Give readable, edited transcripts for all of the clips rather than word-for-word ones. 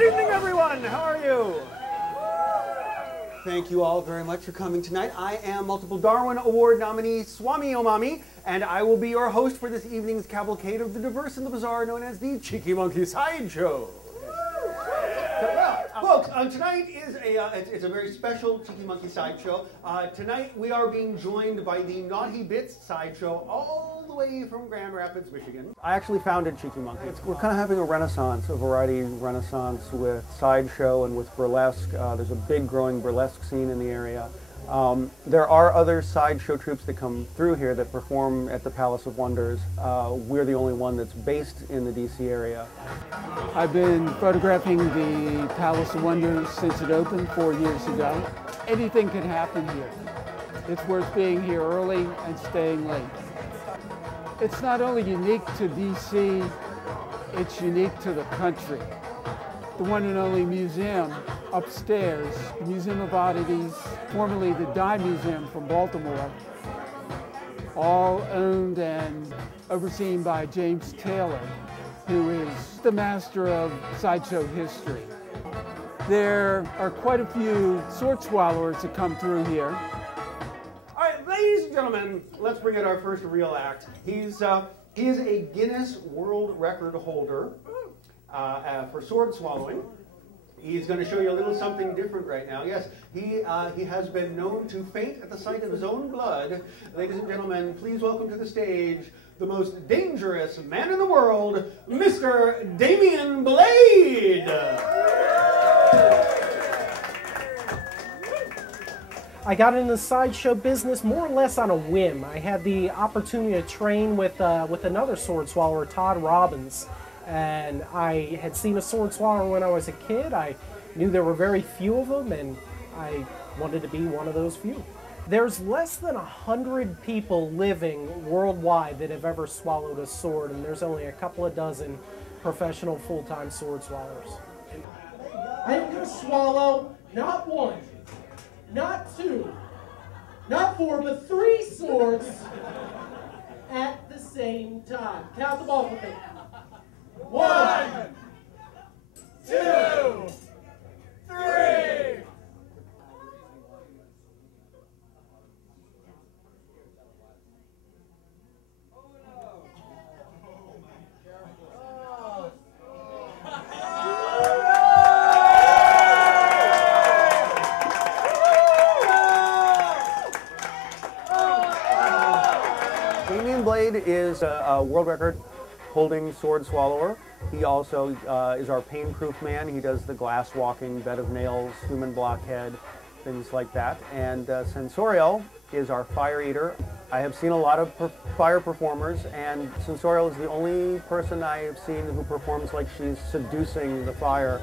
Good evening, everyone. How are you? Thank you all very much for coming tonight. I am multiple Darwin Award nominee Swami Omami, and I will be your host for this evening's cavalcade of the diverse and the bizarre known as the Cheeky Monkey Sideshow. Folks, tonight is it's a very special Cheeky Monkey Sideshow. Tonight we are being joined by the Knotty Bits Sideshow all the way from Grand Rapids, Michigan. I actually founded Cheeky Monkey. We're kind of having a renaissance, a variety renaissance with sideshow and with burlesque. There's a big growing burlesque scene in the area. There are other sideshow troupes that come through here that perform at the Palace of Wonders. We're the only one that's based in the DC area. I've been photographing the Palace of Wonders since it opened 4 years ago. Anything can happen here. It's worth being here early and staying late. It's not only unique to DC, it's unique to the country. The one and only museum upstairs, the Museum of Oddities, formerly the Dime Museum from Baltimore, all owned and overseen by James Taylor, who is the master of sideshow history. There are quite a few sword swallowers that come through here. All right, ladies and gentlemen, let's bring in our first real act. He is a Guinness World Record holder for sword swallowing. He's going to show you a little something different right now. Yes, he has been known to faint at the sight of his own blood. Ladies and gentlemen, please welcome to the stage the most dangerous man in the world, Mr. Damien Blade. I got into the sideshow business more or less on a whim. I had the opportunity to train with another sword swallower, Todd Robbins. And I had seen a sword swallower when I was a kid. I knew there were very few of them, and I wanted to be one of those few. There's less than 100 people living worldwide that have ever swallowed a sword, and there's only a couple of dozen professional full-time sword swallowers. I'm going to swallow not one, not two, not four, but 3 swords at the same time. Count them off with me. 1, 2, 3. Damien Blade is a world record holding sword swallower. He also is our pain-proof man. He does the glass walking, bed of nails, human blockhead, things like that. And Sensorial is our fire eater. I have seen a lot of fire performers, and Sensorial is the only person I have seen who performs like she's seducing the fire.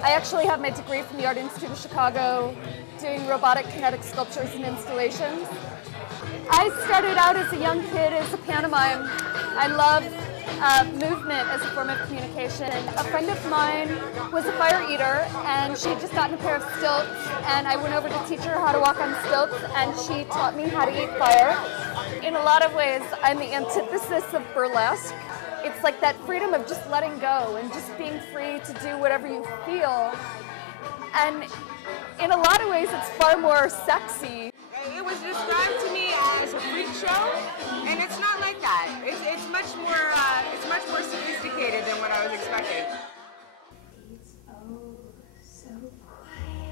I actually have my degree from the Art Institute of Chicago doing robotic kinetic sculptures and installations. I started out as a young kid as a pantomime. I love movement as a form of communication. A friend of mine was a fire eater, and she had just gotten a pair of stilts, and I went over to teach her how to walk on stilts, and she taught me how to eat fire. In a lot of ways, I'm the antithesis of burlesque. It's like that freedom of just letting go and just being free to do whatever you feel. And in a lot of ways, it's far more sexy. It was described to me as a freak show, and it's not like that. It's much more sophisticated than what I was expecting. It's oh so quiet.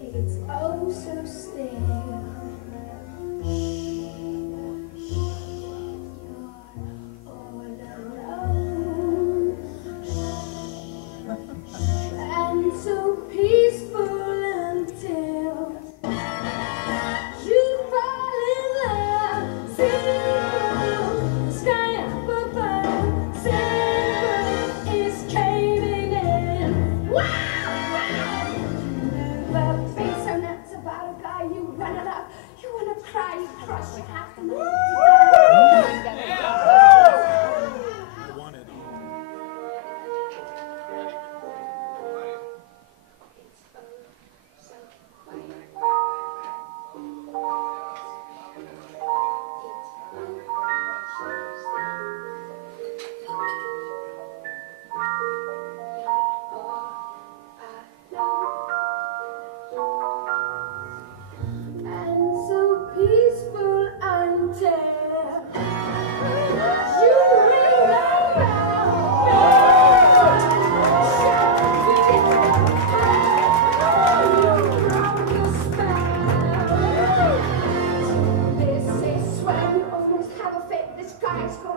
It's oh so still.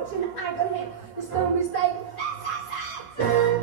watching. I got hit. It's no mistake.